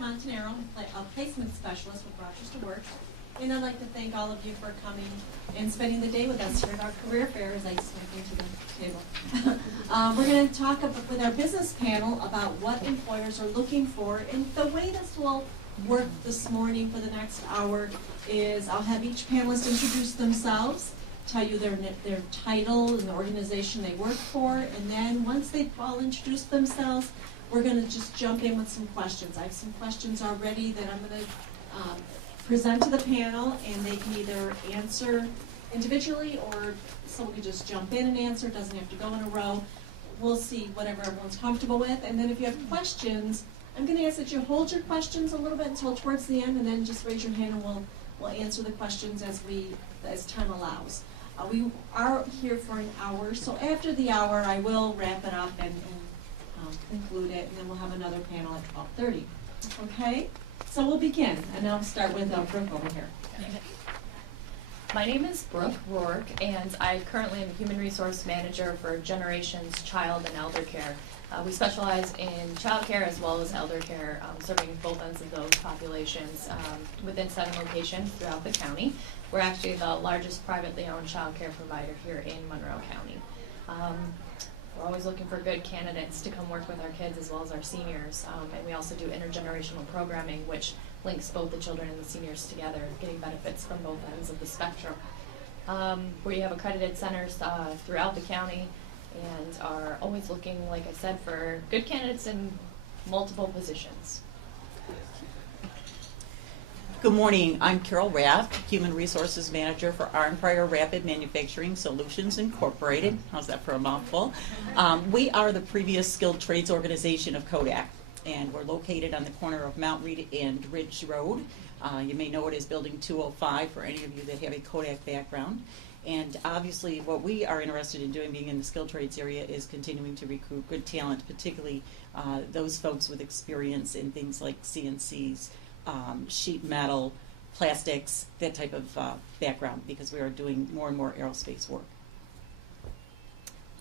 Montanaro, a placement specialist with Rochester Works, and I'd like to thank all of you for coming and spending the day with us here at our career fair as I sneak into the table. We're going to talk with our business panel about what employers are looking for, and the way this will work this morning for the next hour is I'll have each panelist introduce themselves, tell you their title and the organization they work for, and then once they've all introduced themselves, we're going to just jump in with some questions. I have some questions already that I'm going to present to the panel, and they can either answer individually or someone can just jump in and answer. It doesn't have to go in a row. We'll see whatever everyone's comfortable with. And then if you have questions, I'm going to ask that you hold your questions a little bit until towards the end, and then just raise your hand and we'll answer the questions as time allows. We are here for an hour, so after the hour I will wrap it up and conclude it, and then we'll have another panel at 12:30. Okay? So we'll begin, and I'll start with Brooke over here. My name is Brooke Rourke, and I currently am a Human Resource Manager for Generations Child and Elder Care. We specialize in child care as well as elder care, serving both ends of those populations within 7 locations throughout the county. We're actually the largest privately owned child care provider here in Monroe County. We're always looking for good candidates to come work with our kids as well as our seniors. And we also do intergenerational programming, which links both the children and the seniors together, getting benefits from both ends of the spectrum. We have accredited centers throughout the county and are always looking, like I said, for good candidates in multiple positions. Good morning. I'm Carol Raff, Human Resources Manager for Arnprior Rapid Manufacturing Solutions Incorporated. How's that for a mouthful? We are the previous skilled trades organization of Kodak, and we're located on the corner of Mount Read and Ridge Road. You may know it as Building 205 for any of you that have a Kodak background. And obviously what we are interested in doing, being in the skilled trades area, is continuing to recruit good talent, particularly those folks with experience in things like CNCs, sheet metal, plastics, that type of background, because we are doing more and more aerospace work.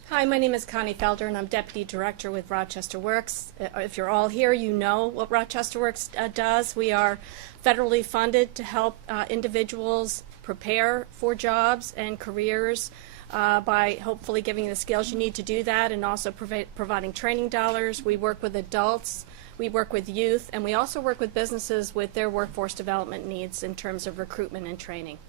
Hi, my name is Connie Felder, and I'm Deputy Director with Rochester Works. If you're all here, you know what Rochester Works does. We are federally funded to help individuals prepare for jobs and careers by hopefully giving you the skills you need to do that, and also providing training dollars. We work with adults, we work with youth, and we also work with businesses with their workforce development needs in terms of recruitment and training.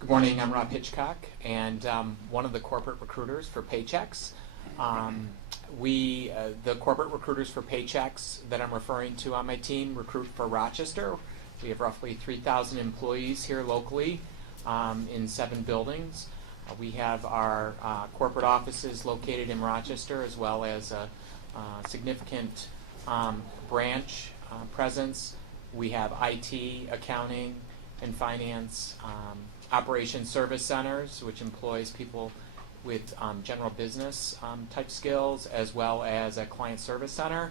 Good morning, I'm Rob Hitchcock, and one of the corporate recruiters for Paychex. The corporate recruiters for Paychex that I'm referring to on my team recruit for Rochester. We have roughly 3,000 employees here locally in 7 buildings. We have our corporate offices located in Rochester, as well as a significant branch presence. We have IT, accounting, and finance, operations service centers, which employs people with general business type skills, as well as a client service center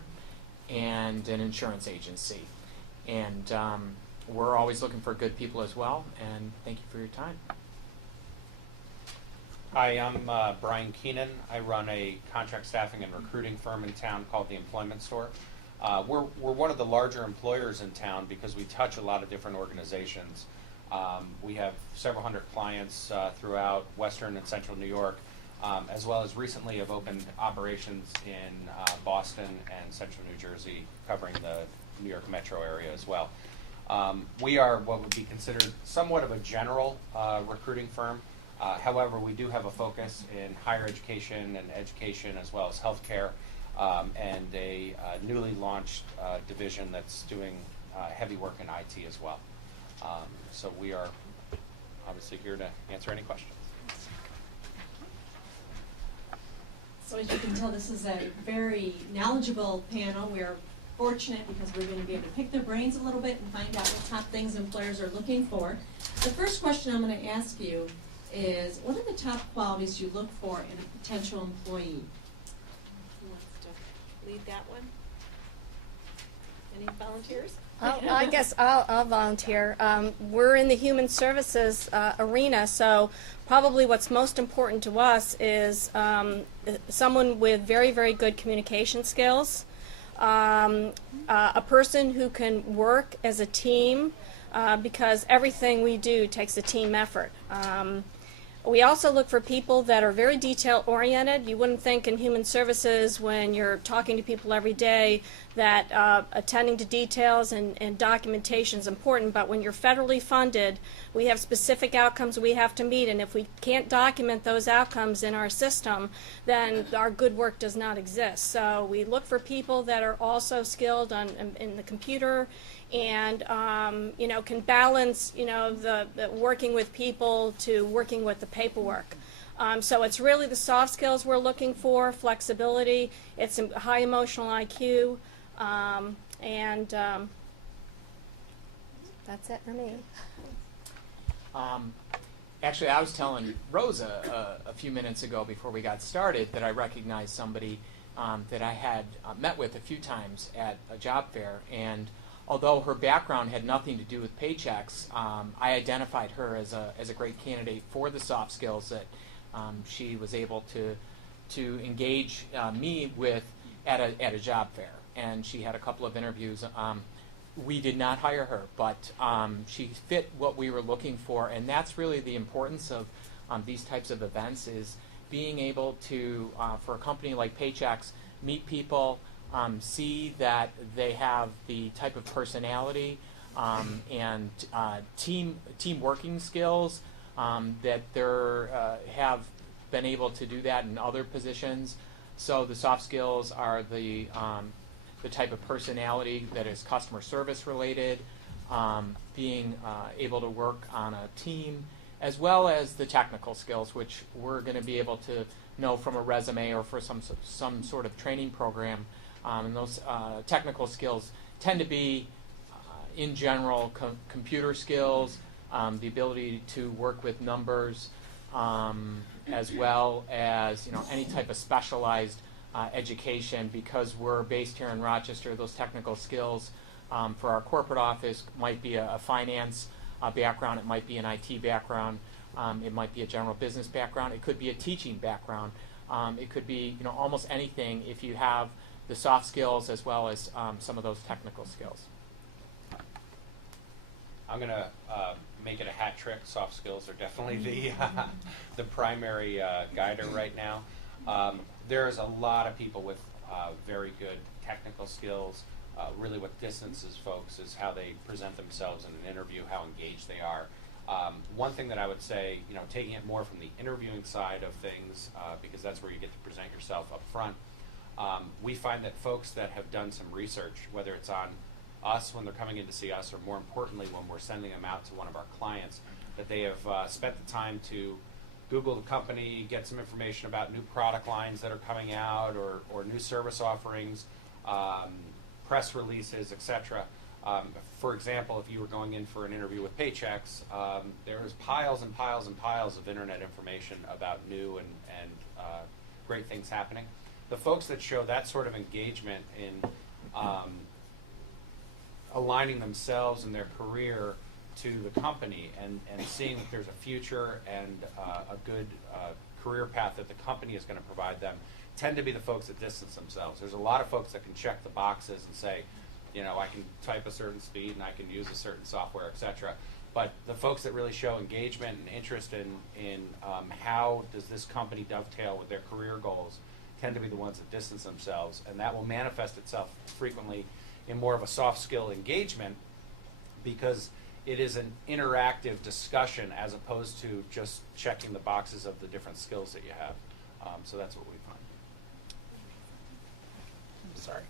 and an insurance agency. And we're always looking for good people as well, and thank you for your time. Hi, I'm Brian Keenan. I run a contract staffing and recruiting firm in town called The Employment Store. We're one of the larger employers in town because we touch a lot of different organizations. We have several hundred clients throughout Western and Central New York, as well as recently have opened operations in Boston and Central New Jersey, covering the New York metro area as well. We are what would be considered somewhat of a general recruiting firm. However, we do have a focus in higher education and education, as well as healthcare, and a newly launched division that's doing heavy work in IT as well. So we are obviously here to answer any questions. So as you can tell, this is a very knowledgeable panel. We're fortunate because we're going to be able to pick their brains a little bit and find out what top things employers are looking for. The first question I'm going to ask you is, what are the top qualities you look for in a potential employee? Who wants to lead that one? Any volunteers? I guess I'll volunteer. We're in the human services arena, so probably what's most important to us is someone with very, very good communication skills, a person who can work as a team, because everything we do takes a team effort. We also look for people that are very detail-oriented. You wouldn't think in human services, when you're talking to people every day, that attending to details and documentation is important, but when you're federally funded, we have specific outcomes we have to meet, and if we can't document those outcomes in our system, then our good work does not exist. So we look for people that are also skilled in the computer, and can balance the working with people to working with the paperwork. So it's really the soft skills we're looking for: flexibility, it's a high emotional IQ, and that's it for me. Actually, I was telling Rosa a few minutes ago before we got started that I recognized somebody that I had met with a few times at a job fair, and although her background had nothing to do with paychecks, I identified her as a great candidate for the soft skills that she was able to engage me with at a job fair. And she had a couple of interviews. We did not hire her, but she fit what we were looking for, and that's really the importance of these types of events, is being able to, for a company like Paychex, meet people, see that they have the type of personality and team working skills that they have been able to do that in other positions. So the soft skills are the type of personality that is customer service related, being able to work on a team, as well as the technical skills, which we're going to be able to know from a resume or for some sort of training program. And those technical skills tend to be, in general, computer skills, the ability to work with numbers, as well as any type of specialized education. Because we're based here in Rochester, those technical skills for our corporate office might be a finance background, it might be an IT background, it might be a general business background, it could be a teaching background, it could be almost anything if you have the soft skills as well as some of those technical skills. I'm going to make it a hat trick. Soft skills are definitely the primary guider right now. There's a lot of people with very good technical skills. Really what distances folks is how they present themselves in an interview, how engaged they are. One thing that I would say, taking it more from the interviewing side of things, because that's where you get to present yourself up front, we find that folks that have done some research, whether it's on us when they're coming in to see us, or more importantly when we're sending them out to one of our clients, that they have spent the time to Google the company, get some information about new product lines that are coming out, or new service offerings, press releases, etc. For example, if you were going in for an interview with Paychex, there's piles and piles and piles of internet information about new and great things happening. The folks that show that sort of engagement in aligning themselves and their career to the company and seeing that there's a future and a good career path that the company is going to provide them tend to be the folks that distance themselves. There's a lot of folks that can check the boxes and say, I can type a certain speed and I can use a certain software, etc. But the folks that really show engagement and interest in how does this company dovetail with their career goals tend to be the ones that distance themselves, and that will manifest itself frequently in more of a soft skill engagement, because it is an interactive discussion as opposed to just checking the boxes of the different skills that you have. So that's what we find. Sorry.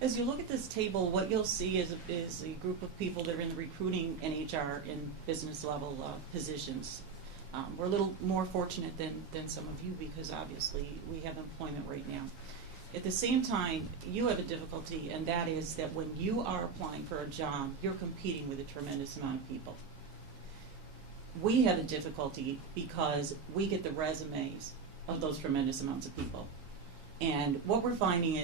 As you look at this table, what you'll see is a group of people that are in the recruiting and HR and business level positions. We're a little more fortunate than some of you, because obviously we have employment right now. At the same time, you have a difficulty, and that is that when you are applying for a job, you're competing with a tremendous amount of people. We have a difficulty because we get the resumes of those tremendous amounts of people. And what we're finding,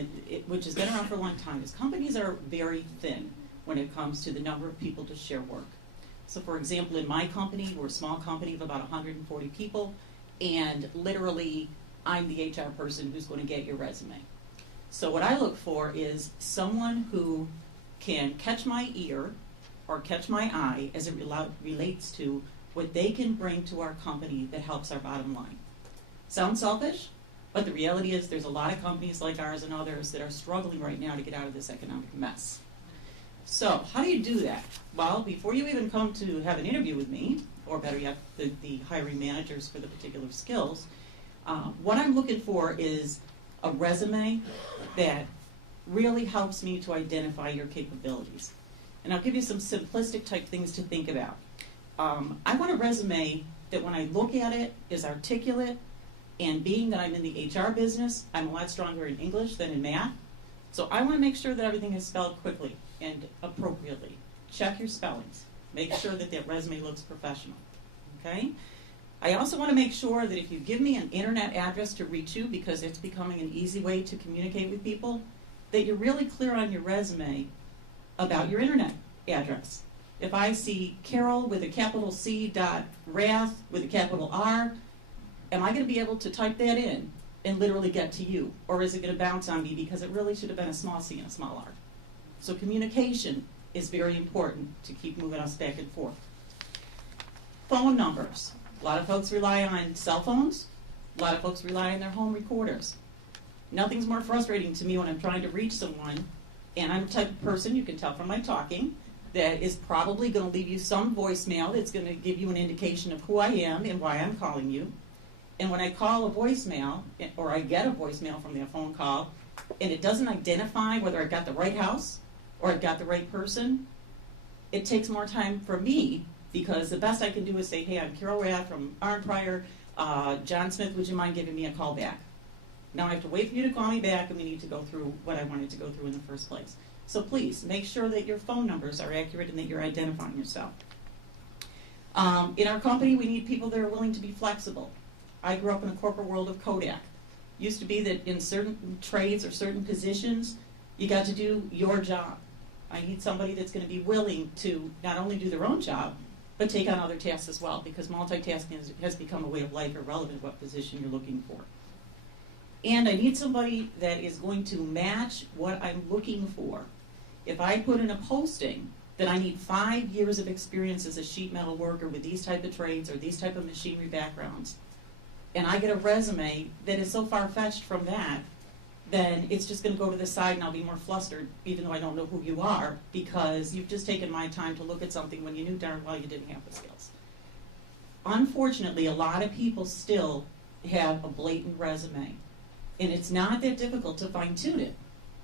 which has been around for a long time, is companies are very thin when it comes to the number of people to share work. So for example, in my company, we're a small company of about 140 people, and literally I'm the HR person who's going to get your resume. So what I look for is someone who can catch my ear or catch my eye as it relates to what they can bring to our company that helps our bottom line. Sounds selfish, but the reality is there's a lot of companies like ours and others that are struggling right now to get out of this economic mess. So how do you do that? Well, before you even come to have an interview with me, or better yet, the hiring managers for the particular skills, what I'm looking for is a resume that really helps me to identify your capabilities. And I'll give you some simplistic type things to think about. I want a resume that when I look at it is articulate, and being that I'm in the HR business, I'm a lot stronger in English than in math. So I want to make sure that everything is spelled quickly and appropriately. Check your spellings. Make sure that that resume looks professional. Okay? I also want to make sure that if you give me an internet address to reach you, because it's becoming an easy way to communicate with people, that you're really clear on your resume about your internet address. If I see Carol with a capital C dot Rath with a capital R, am I going to be able to type that in and literally get to you? Or is it going to bounce on me because it really should have been a small c and a small r? So communication is very important to keep moving us back and forth. Phone numbers. A lot of folks rely on cell phones. A lot of folks rely on their home recorders. Nothing's more frustrating to me when I'm trying to reach someone, and I'm the type of person, you can tell from my talking, that is probably going to leave you some voicemail that's going to give you an indication of who I am and why I'm calling you. And when I call a voicemail, or I get a voicemail from that phone call, and it doesn't identify whether I got the right house or I got the right person, it takes more time for me, because the best I can do is say, hey, I'm Carol Rath from Arn Prior. John Smith, would you mind giving me a call back? Now I have to wait for you to call me back, and we need to go through what I wanted to go through in the first place. So please, make sure that your phone numbers are accurate and that you're identifying yourself. In our company, we need people that are willing to be flexible. I grew up in a corporate world of Kodak. Used to be that in certain trades or certain positions, you got to do your job. I need somebody that's going to be willing to not only do their own job, but take on other tasks as well, because multitasking has become a way of life, irrelevant what position you're looking for. And I need somebody that is going to match what I'm looking for. If I put in a posting that I need 5 years of experience as a sheet metal worker with these type of trades or these type of machinery backgrounds, and I get a resume that is so far-fetched from that, then it's just going to go to the side and I'll be more flustered, even though I don't know who you are, because you've just taken my time to look at something when you knew darn well you didn't have the skills. Unfortunately, a lot of people still have a blatant resume, and it's not that difficult to fine-tune it.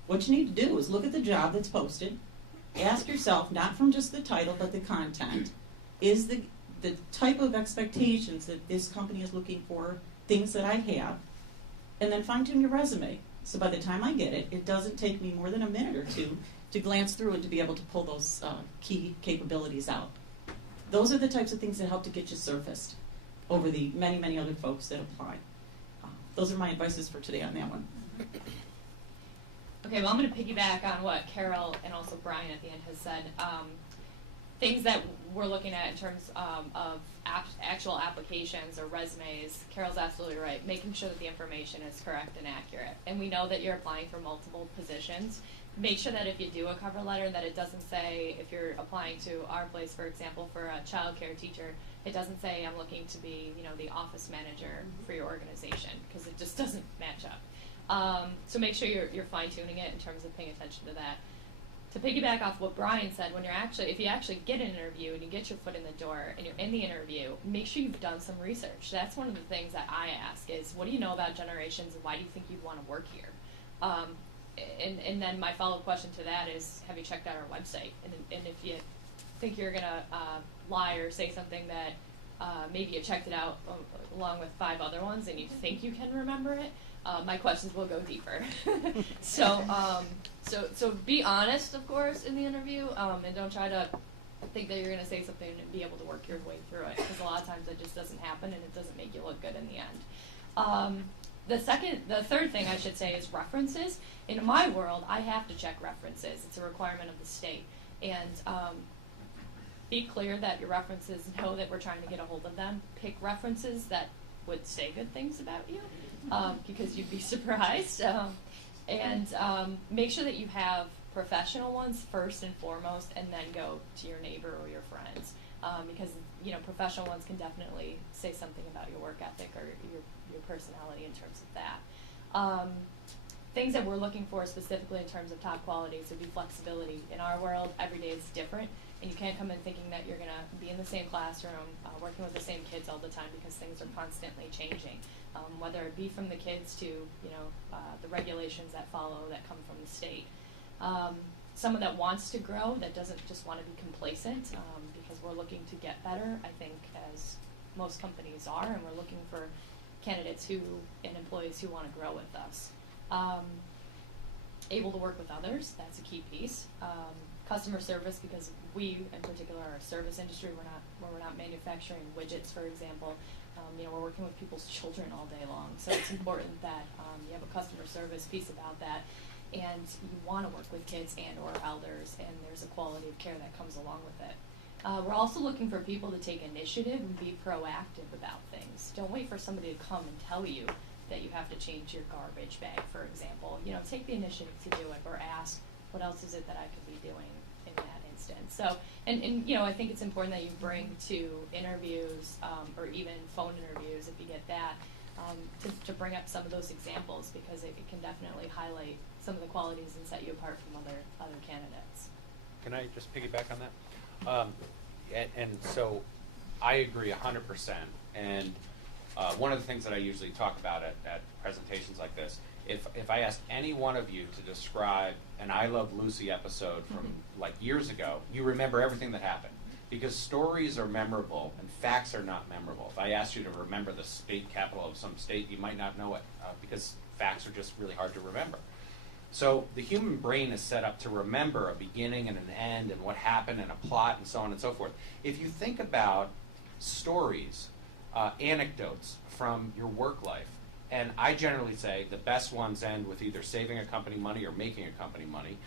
What you need to do is look at the job that's posted, ask yourself, not from just the title, but the content, is the type of expectations that this company is looking for, things that I have, and then fine-tune your resume. So by the time I get it, it doesn't take me more than a minute or two to glance through and to be able to pull those key capabilities out. Those are the types of things that help to get you surfaced over the many, many other folks that apply. Those are my advices for today on that one. Okay, well, I'm going to piggyback on what Carol and also Brian at the end has said. Things that we're looking at in terms of actual applications or resumes, Carol's absolutely right. Making sure that the information is correct and accurate. And we know that you're applying for multiple positions. Make sure that if you do a cover letter that it doesn't say, if you're applying to our place, for example, for a child care teacher, it doesn't say I'm looking to be, the office manager for your organization, because it just doesn't match up. So make sure you're fine-tuning it in terms of paying attention to that. To piggyback off what Brian said, if you actually get an interview and you get your foot in the door and you're in the interview, make sure you've done some research. That's one of the things that I ask is, what do you know about Generations and why do you think you'd want to work here? And then my follow-up question to that is, have you checked out our website? And if you think you're going to lie or say something that maybe you checked it out along with 5 other ones and you think you can remember it, my questions will go deeper. So be honest, of course, in the interview, and don't try to think that you're going to say something and be able to work your way through it, because a lot of times it just doesn't happen and it doesn't make you look good in the end. The third thing I should say is references. In my world, I have to check references. It's a requirement of the state. And be clear that your references know that we're trying to get a hold of them. Pick references that would say good things about you, because you'd be surprised. Make sure that you have professional ones first and foremost, and then go to your neighbor or your friends, because professional ones can definitely say something about your work ethic or your personality in terms of that. Things that we're looking for specifically in terms of top qualities would be flexibility. In our world, every day is different, and you can't come in thinking that you're going to be in the same classroom, working with the same kids all the time, because things are constantly changing, whether it be from the kids to the regulations that follow that come from the state. Someone that wants to grow, that doesn't just want to be complacent, because we're looking to get better, I think, as most companies are, and we're looking for candidates and employees who want to grow with us. Able to work with others, that's a key piece. Customer service, because we in particular are a service industry, we're not manufacturing widgets, for example. We're working with people's children all day long, so it's important that you have a customer service piece about that, and you want to work with kids and or elders, and there's a quality of care that comes along with it. We're also looking for people to take initiative and be proactive about things. Don't wait for somebody to come and tell you that you have to change your garbage bag, for example. Take the initiative to do it, or ask, what else is it that I could be doing in that instance? So, I think it's important that you bring to interviews, or even phone interviews, if you get that, to bring up some of those examples, because it can definitely highlight some of the qualities and set you apart from other candidates. Can I just piggyback on that? And so I agree 100%. And one of the things that I usually talk about at presentations like this, if I ask any one of you to describe an I Love Lucy episode from like years ago, you remember everything that happened. Because stories are memorable and facts are not memorable. If I asked you to remember the state capital of some state, you might not know it, because facts are just really hard to remember. So the human brain is set up to remember a beginning and an end and what happened and a plot and so on and so forth. If you think about stories, anecdotes from your work life, and I generally say the best ones end with either saving a company money or making a company money.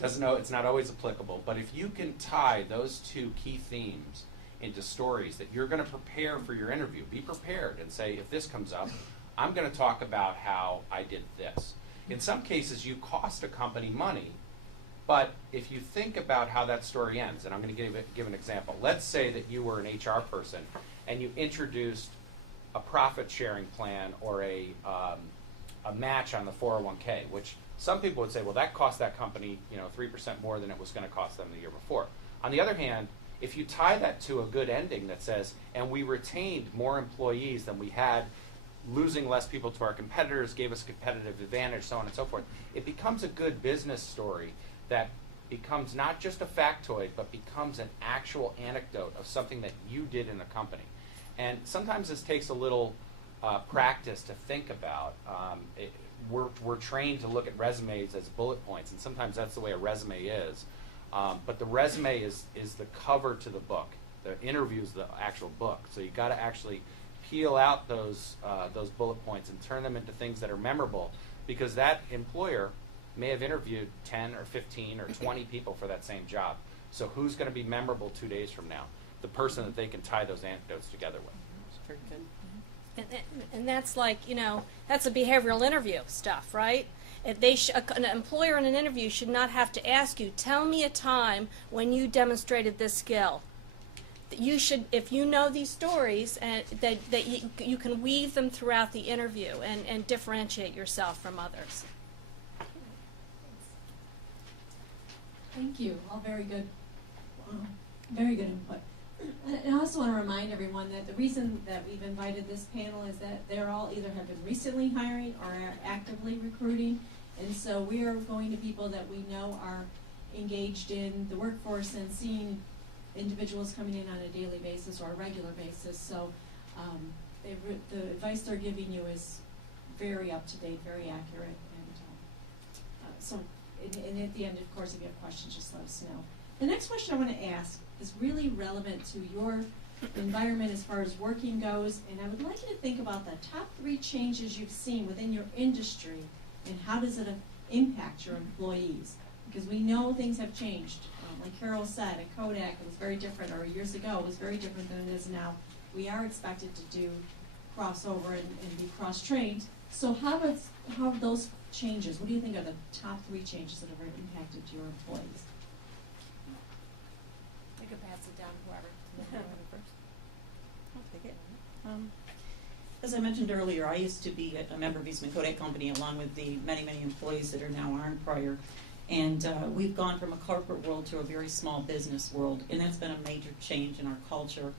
It's not always applicable, but if you can tie those two key themes into stories that you're going to prepare for your interview, be prepared and say, if this comes up, I'm going to talk about how I did this. In some cases, you cost a company money, but if you think about how that story ends, and I'm going to give an example. Let's say that you were an HR person and you introduced a profit-sharing plan or a match on the 401k, which some people would say, well, that cost that company 3% more than it was going to cost them the year before. On the other hand, if you tie that to a good ending that says, and we retained more employees than we had, losing less people to our competitors gave us a competitive advantage, so on and so forth, it becomes a good business story that becomes not just a factoid, but becomes an actual anecdote of something that you did in a company. And sometimes this takes a little practice to think about. We're trained to look at resumes as bullet points, and sometimes that's the way a resume is. But the resume is the cover to the book. The interview is the actual book. So you got to actually peel out those bullet points and turn them into things that are memorable, because that employer may have interviewed 10 or 15 or 20 people for that same job. So who's going to be memorable 2 days from now? The person that they can tie those anecdotes together with. Very good. And that's like, that's a behavioral interview stuff, right? An employer in an interview should not have to ask you, tell me a time when you demonstrated this skill. You should, if you know these stories, that you can weave them throughout the interview and differentiate yourself from others. Thank you. All very good input. And I also want to remind everyone that the reason that we've invited this panel is that they're all either have been recently hiring or are actively recruiting. And so we are going to people that we know are engaged in the workforce and seeing individuals coming in on a daily basis or a regular basis. So the advice they're giving you is very up to date, very accurate. And at the end, of course, if you have questions, just let us know. The next question I want to ask is really relevant to your environment as far as working goes, and I would like you to think about the top 3 changes you've seen within your industry and how does it impact your employees? Because we know things have changed. Like Carol said, at Kodak it was very different, or years ago it was very different than it is now. We are expected to do cross over and be cross-trained. So how have those changes, what do you think are the top 3 changes that have impacted your employees? I could pass it down to whoever. I'll take it. As I mentioned earlier, I used to be a member of Eastman Kodak Company along with the many, many employees that are now Arn Prior. And we've gone from a corporate world to a very small business world, and that's been a major change in our culture.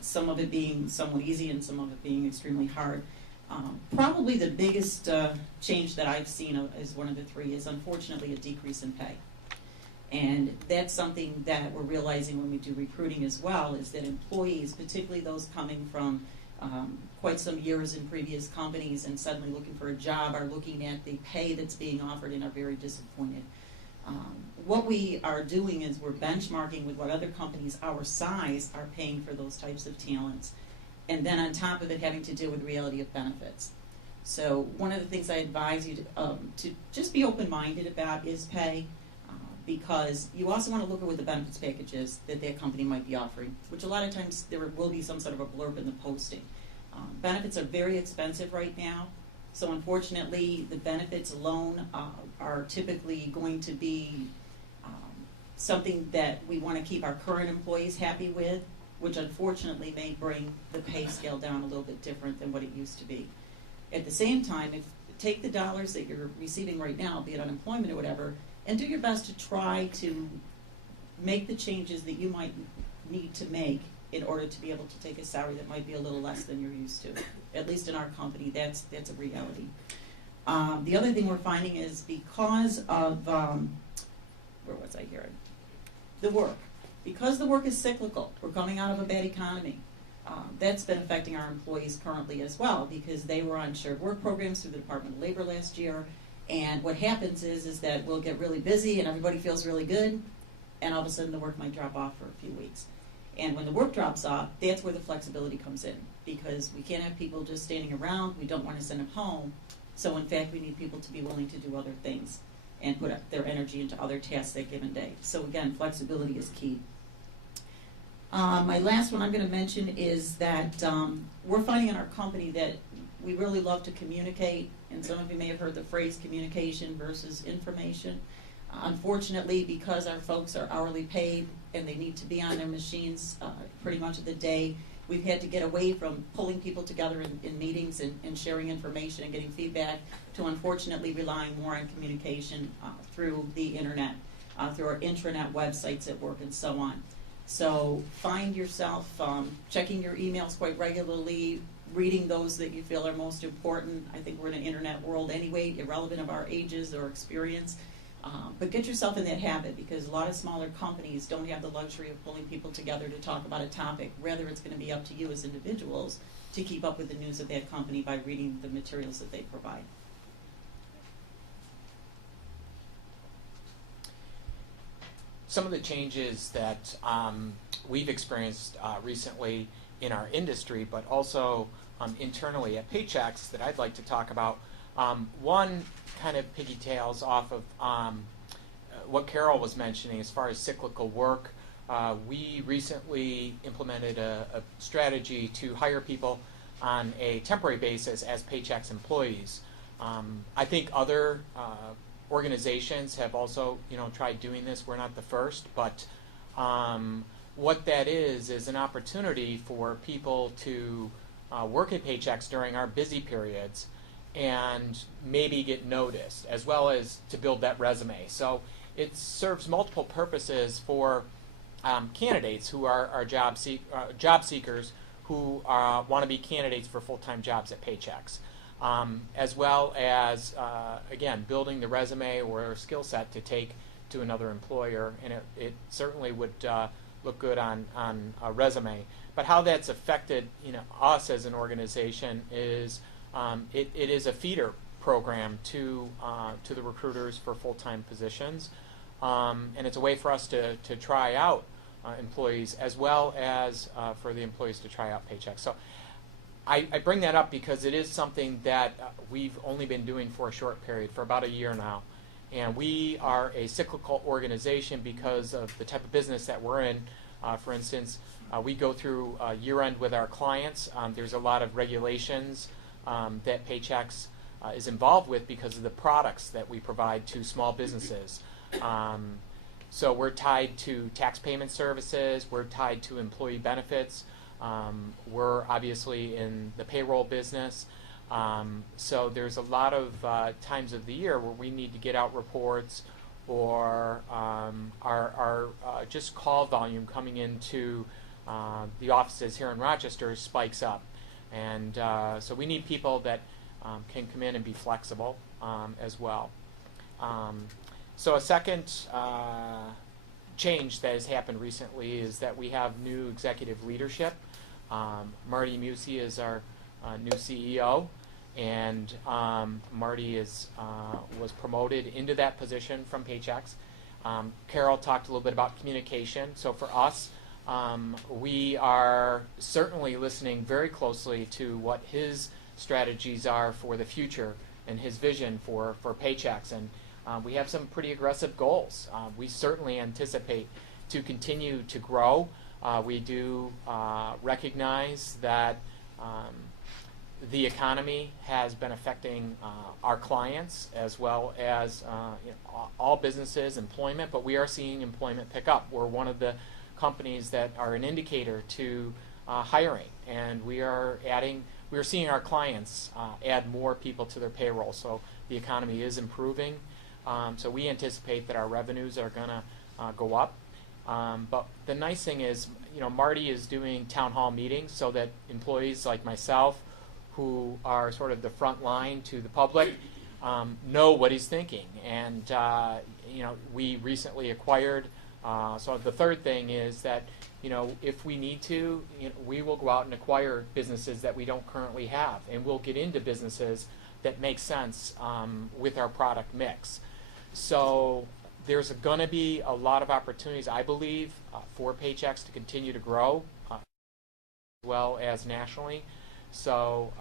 Some of it being somewhat easy and some of it being extremely hard. Probably the biggest change that I've seen as one of the 3 is unfortunately a decrease in pay. And that's something that we're realizing when we do recruiting as well, is that employees, particularly those coming from quite some years in previous companies and suddenly looking for a job, are looking at the pay that's being offered and are very disappointed. What we are doing is we're benchmarking with what other companies our size are paying for those types of talents. And then on top of it, having to deal with the reality of benefits. So one of the things I advise you to just be open-minded about is pay, because you also want to look at what the benefits package is that their company might be offering, which a lot of times there will be some sort of a blurb in the posting. Benefits are very expensive right now, so unfortunately the benefits alone are typically going to be something that we want to keep our current employees happy with, which unfortunately may bring the pay scale down a little bit different than what it used to be. At the same time, take the dollars that you're receiving right now, be it unemployment or whatever, and do your best to try to make the changes that you might need to make in order to be able to take a salary that might be a little less than you're used to. At least in our company, that's a reality. The other thing we're finding is because of, where was I here? The work. Because the work is cyclical, we're coming out of a bad economy. That's been affecting our employees currently as well, because they were on shared work programs through the Department of Labor last year. And what happens is that we'll get really busy and everybody feels really good, and all of a sudden the work might drop off for a few weeks. And when the work drops off, that's where the flexibility comes in, because we can't have people just standing around. We don't want to send them home. So in fact, we need people to be willing to do other things and put their energy into other tasks that given day. So again, flexibility is key. My last one I'm going to mention is that we're finding in our company that we really love to communicate, and some of you may have heard the phrase communication versus information. Unfortunately, because our folks are hourly paid and they need to be on their machines pretty much of the day, we've had to get away from pulling people together in meetings and sharing information and getting feedback to unfortunately relying more on communication through the internet, through our intranet websites at work and so on. So find yourself checking your emails quite regularly, reading those that you feel are most important. I think we're in an internet world anyway, irrelevant of our ages or experience. But get yourself in that habit, because a lot of smaller companies don't have the luxury of pulling people together to talk about a topic. Rather, it's going to be up to you as individuals to keep up with the news of that company by reading the materials that they provide. Some of the changes that we've experienced recently in our industry, but also internally at Paychex that I'd like to talk about. One kind of pigtails off of what Carol was mentioning as far as cyclical work. We recently implemented a strategy to hire people on a temporary basis as Paychex employees. I think other organizations have also, tried doing this. We're not the first, but what that is an opportunity for people to work at Paychex during our busy periods and maybe get noticed, as well as to build that resume. So it serves multiple purposes for candidates who are job seekers who want to be candidates for full-time jobs at Paychex, as well as, again, building the resume or skill set to take to another employer, and it certainly would look good on a resume. But how that's affected us as an organization is it is a feeder program to the recruiters for full-time positions, and it's a way for us to try out employees, as well as for the employees to try out Paychex. So I bring that up because it is something that we've only been doing for a short period, for about a year now. And we are a cyclical organization because of the type of business that we're in. For instance, we go through year-end with our clients. There's a lot of regulations that Paychex is involved with because of the products that we provide to small businesses. So we're tied to tax payment services, we're tied to employee benefits, we're obviously in the payroll business. So there's a lot of times of the year where we need to get out reports, or our just call volume coming into the offices here in Rochester spikes up. And so we need people that can come in and be flexible as well. So a second change that has happened recently is that we have new executive leadership. Marty Musi is our new CEO, and Marty was promoted into that position from Paychex. Carol talked a little bit about communication. So for us, we are certainly listening very closely to what his strategies are for the future and his vision for Paychex. And we have some pretty aggressive goals. We certainly anticipate to continue to grow. We do recognize that the economy has been affecting our clients as well as all businesses, employment, but we are seeing employment pick up. We're one of the companies that are an indicator to hiring, and we are seeing our clients add more people to their payroll, so the economy is improving. So we anticipate that our revenues are going to go up. But the nice thing is, Marty is doing town hall meetings so that employees like myself, who are sort of the front line to the public, know what he's thinking. And we recently acquired. So the third thing is that if we need to, we will go out and acquire businesses that we don't currently have, and we'll get into businesses that make sense with our product mix. So there's going to be a lot of opportunities, I believe, for Paychex to continue to grow, as well as nationally. So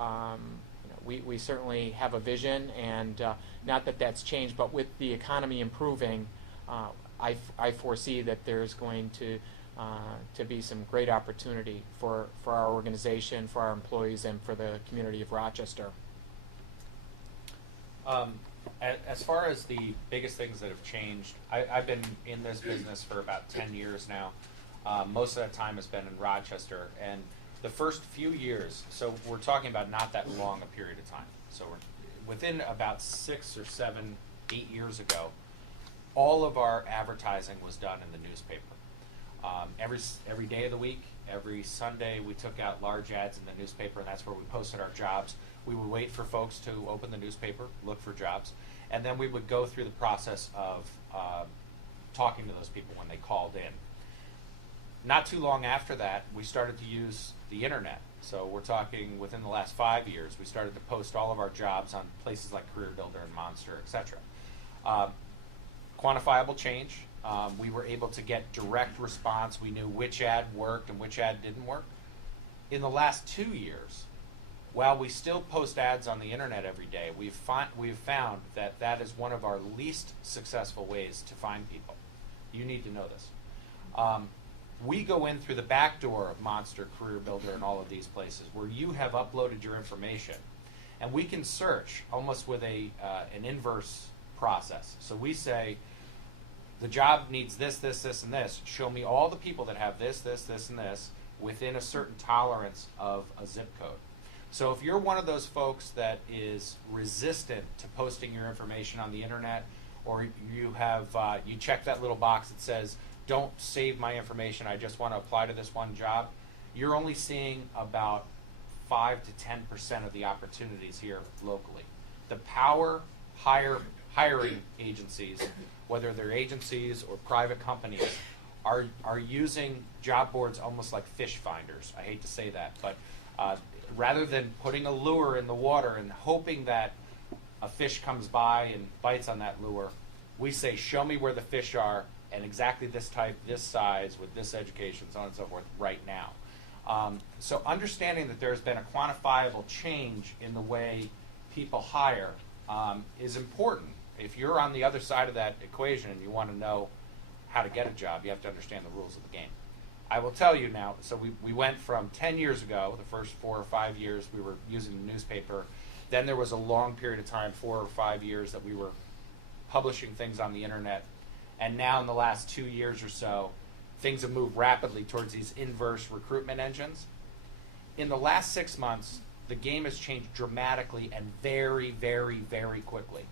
we certainly have a vision, and not that that's changed, but with the economy improving, I foresee that there's going to be some great opportunity for our organization, for our employees, and for the community of Rochester. As far as the biggest things that have changed, I've been in this business for about 10 years now. Most of that time has been in Rochester, and the first few years, so we're talking about not that long a period of time. So we're within about 6 or 7, 8 years ago, all of our advertising was done in the newspaper. Every day of the week, every Sunday, we took out large ads in the newspaper, and that's where we posted our jobs. We would wait for folks to open the newspaper, look for jobs, and then we would go through the process of talking to those people when they called in. Not too long after that, we started to use the internet. So we're talking within the last 5 years, we started to post all of our jobs on places like CareerBuilder and Monster, etc. Quantifiable change. We were able to get direct response. We knew which ad worked and which ad didn't work. In the last 2 years, while we still post ads on the internet every day, we've found that that is one of our least successful ways to find people. You need to know this. We go in through the back door of Monster, CareerBuilder, and all of these places where you have uploaded your information, and we can search almost with an inverse process. So we say, the job needs this, this, this, and this. Show me all the people that have this, this, this, and this within a certain tolerance of a zip code. So if you're one of those folks that is resistant to posting your information on the internet, or you have you check that little box that says, don't save my information, I just want to apply to this one job, you're only seeing about 5 to 10% of the opportunities here locally. The power hiring agencies, whether they're agencies or private companies, are using job boards almost like fish finders. I hate to say that, but rather than putting a lure in the water and hoping that a fish comes by and bites on that lure, we say, show me where the fish are, and exactly this type, this size, with this education, so on and so forth, right now. So understanding that there's been a quantifiable change in the way people hire is important. If you're on the other side of that equation and you want to know how to get a job, you have to understand the rules of the game. I will tell you now, so we went from 10 years ago, the first 4 or 5 years we were using the newspaper. Then there was a long period of time, 4 or 5 years, that we were publishing things on the internet. And now in the last 2 years or so, things have moved rapidly towards these inverse recruitment engines. In the last 6 months, the game has changed dramatically and very, very, very quickly.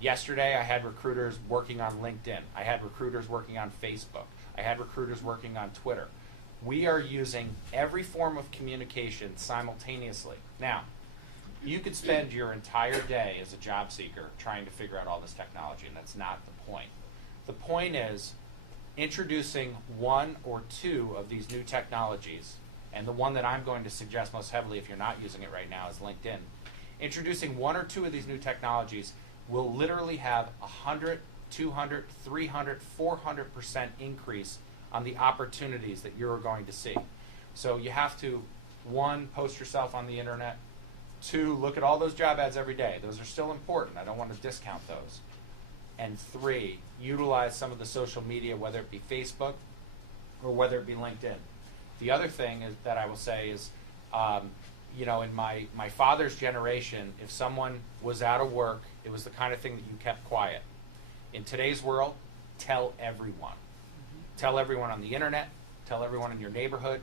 Yesterday, I had recruiters working on LinkedIn. I had recruiters working on Facebook. I had recruiters working on Twitter. We are using every form of communication simultaneously. Now, you could spend your entire day as a job seeker trying to figure out all this technology, and that's not the point. The point is introducing 1 or 2 of these new technologies, and the one that I'm going to suggest most heavily if you're not using it right now is LinkedIn. Introducing 1 or 2 of these new technologies will literally have 100, 200, 300, 400% increase on the opportunities that you're going to see. So you have to, 1, post yourself on the internet. 2, look at all those job ads every day. Those are still important. I don't want to discount those. And 3, utilize some of the social media, whether it be Facebook or whether it be LinkedIn. The other thing is, that I will say is, in my father's generation, if someone was out of work, it was the kind of thing that you kept quiet. In today's world, tell everyone. Tell everyone on the internet, tell everyone in your neighborhood.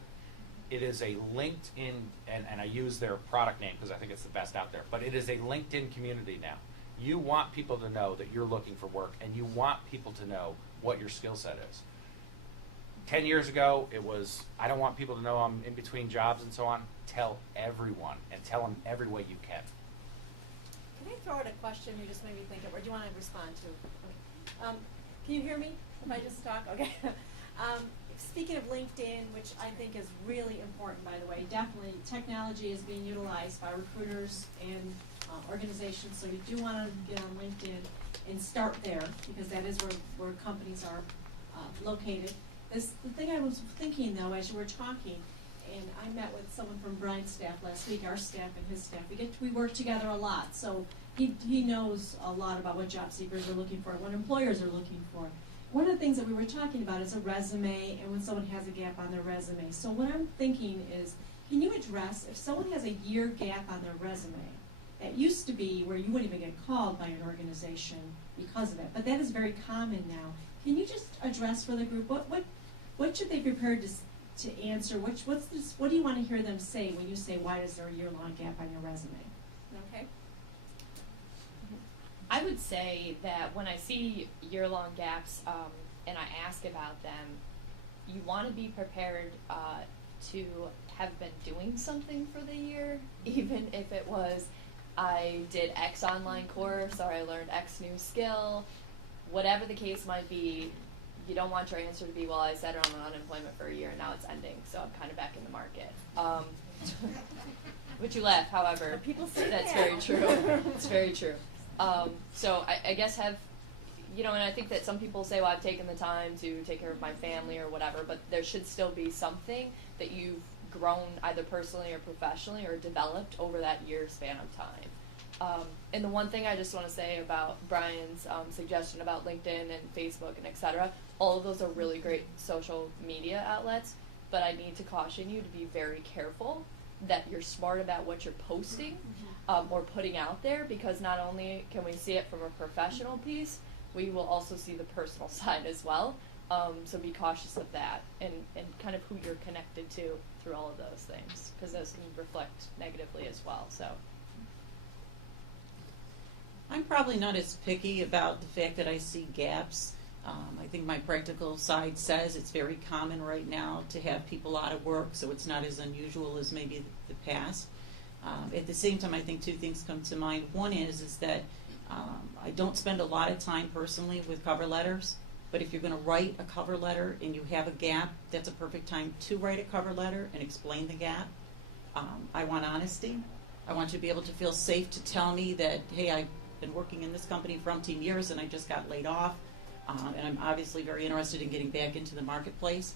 It is a LinkedIn, and I use their product name because I think it's the best out there, but it is a LinkedIn community now. You want people to know that you're looking for work, and you want people to know what your skill set is. 10 years ago, it was, I don't want people to know I'm in between jobs and so on. Tell everyone, and tell them every way you can. Can I throw out a question you just made me think of, or do you want to respond to? Can you hear me if I just talk? Okay. Speaking of LinkedIn, which I think is really important, by the way, definitely technology is being utilized by recruiters and organizations, so you do want to get on LinkedIn and start there, because that is where companies are located. The thing I was thinking, though, as you were talking, and I met with someone from Brian's staff last week, our staff and his staff, we work together a lot, so he knows a lot about what job seekers are looking for, what employers are looking for. One of the things that we were talking about is a resume, and when someone has a gap on their resume. So what I'm thinking is, can you address, if someone has a year gap on their resume, that used to be where you wouldn't even get called by an organization because of it, but that is very common now. Can you just address for the group, what should they be prepared to answer? What do you want to hear them say when you say, why is there a year-long gap on your resume? Okay? I would say that when I see year-long gaps and I ask about them, you want to be prepared to have been doing something for the year, even if it was I did X online course or I learned X new skill, whatever the case might be. You don't want your answer to be, well, I sat on unemployment for a year and now it's ending, so I'm kind of back in the market. But you laugh, however. People say that's that. very true. It's very true. So I guess and I think that some people say, well, I've taken the time to take care of my family or whatever, but there should still be something that you've grown either personally or professionally or developed over that year span of time. And the one thing I just want to say about Brian's suggestion about LinkedIn and Facebook and et cetera, all of those are really great social media outlets, but I need to caution you to be very careful that you're smart about what you're posting or putting out there, because not only can we see it from a professional piece, we will also see the personal side as well. So be cautious of that and kind of who you're connected to through all of those things, because those can reflect negatively as well. So I'm probably not as picky about the fact that I see gaps. I think my practical side says it's very common right now to have people out of work, so it's not as unusual as maybe the past. At the same time, I think 2 things come to mind. One is that I don't spend a lot of time personally with cover letters, but if you're going to write a cover letter and you have a gap, that's a perfect time to write a cover letter and explain the gap. I want honesty. I want you to be able to feel safe to tell me that, hey, I've been working in this company for umpteen years and I just got laid off, and I'm obviously very interested in getting back into the marketplace.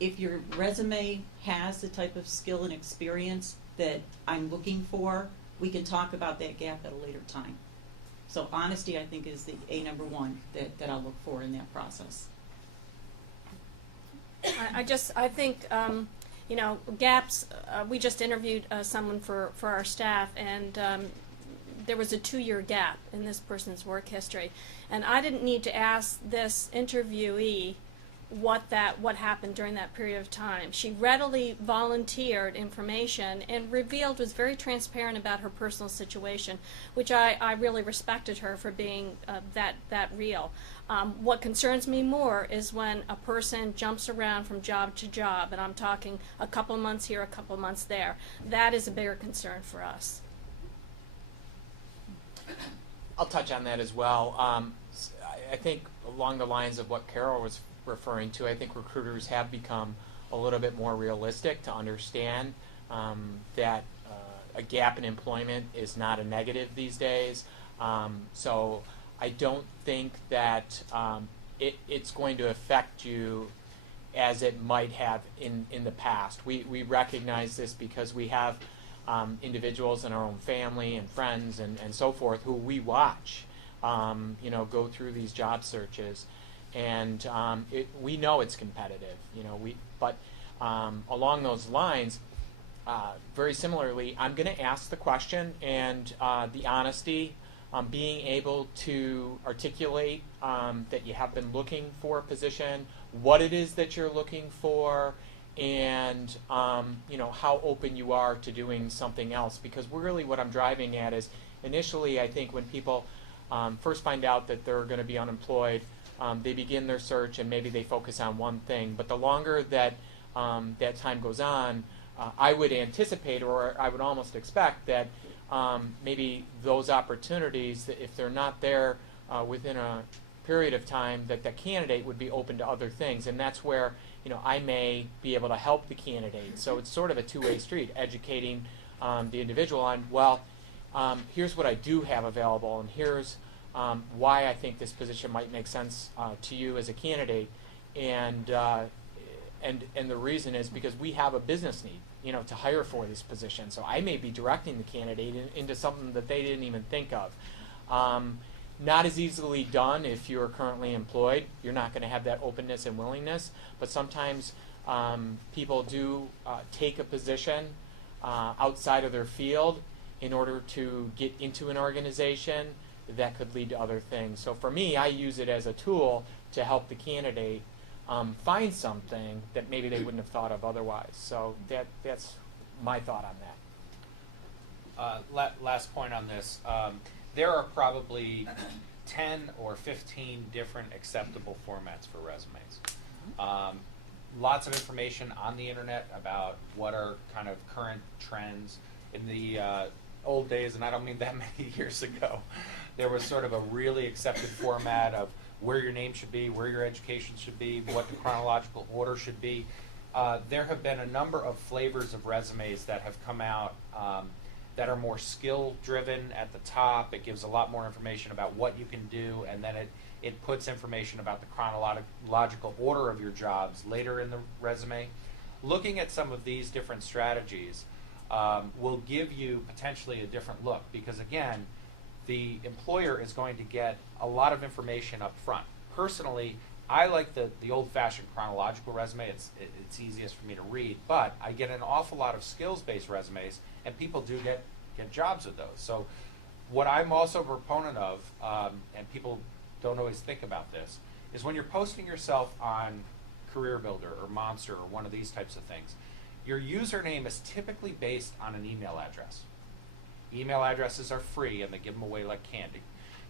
If your resume has the type of skill and experience that I'm looking for, we can talk about that gap at a later time. So honesty, I think, is the number one that I'll look for in that process. I think, you know, gaps, we just interviewed someone for our staff, and there was a 2-year gap in this person's work history. And I didn't need to ask this interviewee what happened during that period of time. She readily volunteered information and was very transparent about her personal situation, which I really respected her for being that real. What concerns me more is when a person jumps around from job to job, and I'm talking a couple months here, a couple months there. That is a bigger concern for us. I'll touch on that as well. I think along the lines of what Carol was referring to, I think recruiters have become a little bit more realistic to understand that a gap in employment is not a negative these days. So I don't think that it's going to affect you as it might have in the past. We recognize this because we have individuals in our own family and friends and so forth who we watch go through these job searches, and we know it's competitive. But along those lines, very similarly, I'm going to ask the question, and the honesty, being able to articulate that you have been looking for a position, what it is that you're looking for, and how open you are to doing something else. Because really what I'm driving at is, initially I think when people first find out that they're going to be unemployed, they begin their search and maybe they focus on one thing. But the longer that that time goes on, I would anticipate, or I would almost expect, that maybe those opportunities, that if they're not there within a period of time, that the candidate would be open to other things. And that's where I may be able to help the candidate. So it's sort of a two-way street, educating the individual on, well, here's what I do have available, and here's why I think this position might make sense to you as a candidate. And the reason is because we have a business need, to hire for this position. So I may be directing the candidate into something that they didn't even think of. Not as easily done if you're currently employed. You're not going to have that openness and willingness. But sometimes people do take a position outside of their field in order to get into an organization that could lead to other things. So for me, I use it as a tool to help the candidate find something that maybe they wouldn't have thought of otherwise. So that's my thought on that. Last point on this. There are probably 10 or 15 different acceptable formats for resumes. Lots of information on the internet about what are kind of current trends. In the old days, and I don't mean that many years ago, there was sort of a really accepted format of where your name should be, where your education should be, what the chronological order should be. There have been a number of flavors of resumes that have come out that are more skill-driven at the top. It gives a lot more information about what you can do, and then it puts information about the chronological order of your jobs later in the resume. Looking at some of these different strategies will give you potentially a different look, because again, the employer is going to get a lot of information up front. Personally, I like the old-fashioned chronological resume. It's easiest for me to read, but I get an awful lot of skills-based resumes, and people do get jobs with those. So what I'm also a proponent of, and people don't always think about this, is when you're posting yourself on CareerBuilder or Monster or one of these types of things, your username is typically based on an email address. Email addresses are free, and they give them away like candy.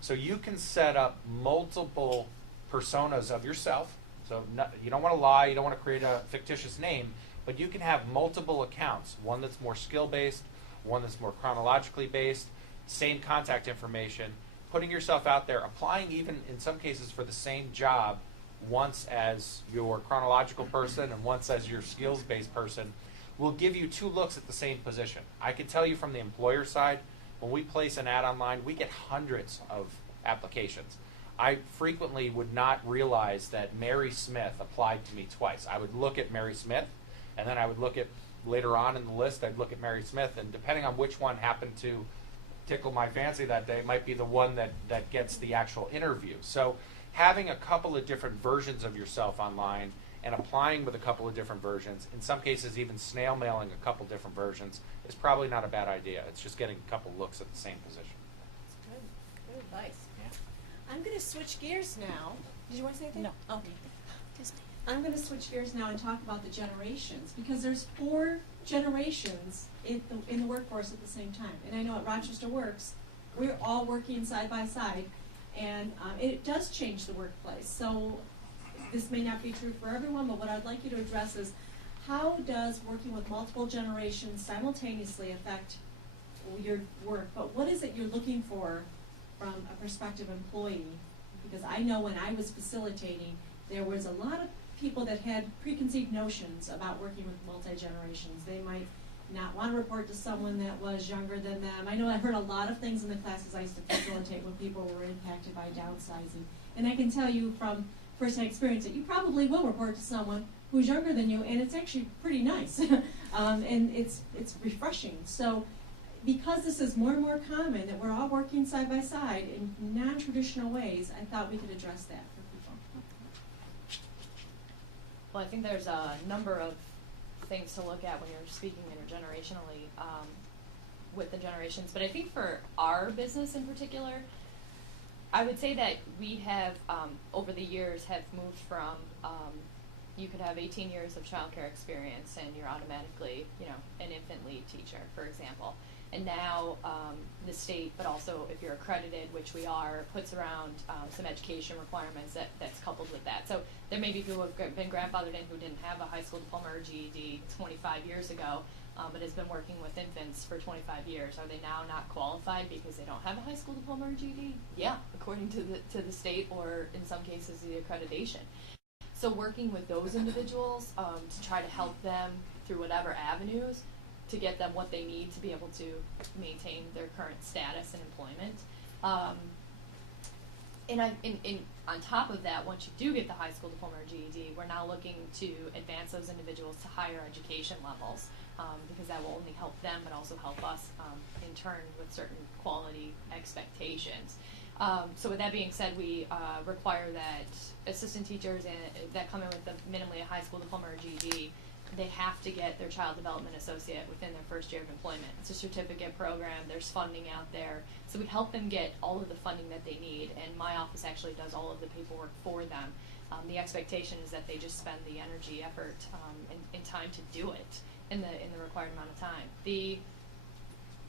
So you can set up multiple personas of yourself. So you don't want to lie, you don't want to create a fictitious name, but you can have multiple accounts, one that's more skill-based, one that's more chronologically based, same contact information, putting yourself out there, applying even in some cases for the same job, once as your chronological person and once as your skills-based person, will give you two looks at the same position. I can tell you from the employer side, when we place an ad online, we get hundreds of applications. I frequently would not realize that Mary Smith applied to me twice. I would look at Mary Smith, and then I would look at, later on in the list, I'd look at Mary Smith, and depending on which one happened to tickle my fancy that day, might be the one that gets the actual interview. So having a couple of different versions of yourself online and applying with a couple of different versions. In some cases, even snail mailing a couple different versions is probably not a bad idea. It's just getting a couple looks at the same position. Good advice. I'm going to switch gears now. Did you want to say anything? No. Okay. I'm going to switch gears now and talk about the generations, because there's 4 generations in the workforce at the same time. And I know at Rochester Works, we're all working side by side, and it does change the workplace. So this may not be true for everyone, but what I'd like you to address is, how does working with multiple generations simultaneously affect your work? But what is it you're looking for from a prospective employee? Because I know when I was facilitating, there was a lot of people that had preconceived notions about working with multi-generations. They might not want to report to someone that was younger than them. I know I heard a lot of things in the classes I used to facilitate when people were impacted by downsizing. And I can tell you from first-hand experience that you probably will report to someone who's younger than you, and it's actually pretty nice. And it's refreshing. So because this is more and more common, that we're all working side by side in non-traditional ways, I thought we could address that for people. Well, I think there's a number of things to look at when you're speaking intergenerationally with the generations. But I think for our business in particular, I would say that we have, over the years, have moved from, you could have 18 years of childcare experience and you're automatically, an infant lead teacher, for example. And now the state, but also if you're accredited, which we are, puts around some education requirements that's coupled with that. So there may be people who have been grandfathered in who didn't have a high school diploma or GED 25 years ago, but has been working with infants for 25 years. Are they now not qualified because they don't have a high school diploma or GED? Yeah, according to the state, or in some cases the accreditation. So working with those individuals to try to help them through whatever avenues to get them what they need to be able to maintain their current status and employment. And on top of that, once you do get the high school diploma or GED, we're now looking to advance those individuals to higher education levels, because that will only help them but also help us in turn with certain quality expectations. So with that being said, we require that assistant teachers that come in with minimally a high school diploma or GED, they have to get their child development associate within their first year of employment. It's a certificate program. There's funding out there. So we help them get all of the funding that they need, and my office actually does all of the paperwork for them. The expectation is that they just spend the energy, effort, and time to do it in the required amount of time. The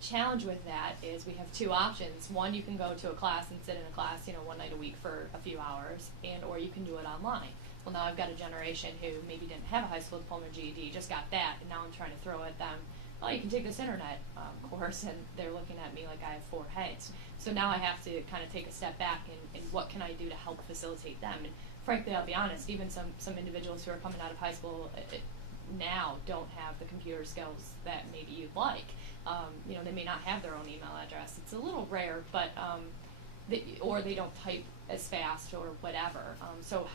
challenge with that is we have 2 options. One, you can go to a class and sit in a class, one night a week for a few hours, or you can do it online. Well, now I've got a generation who maybe didn't have a high school diploma or GED, just got that, and now I'm trying to throw at them, well, you can take this internet course, and they're looking at me like I have 4 heads. So now I have to kind of take a step back and what can I do to help facilitate them? And frankly, I'll be honest, even some individuals who are coming out of high school now don't have the computer skills that maybe you'd like. They may not have their own email address. It's a little rare, but or they don't type as fast or whatever. So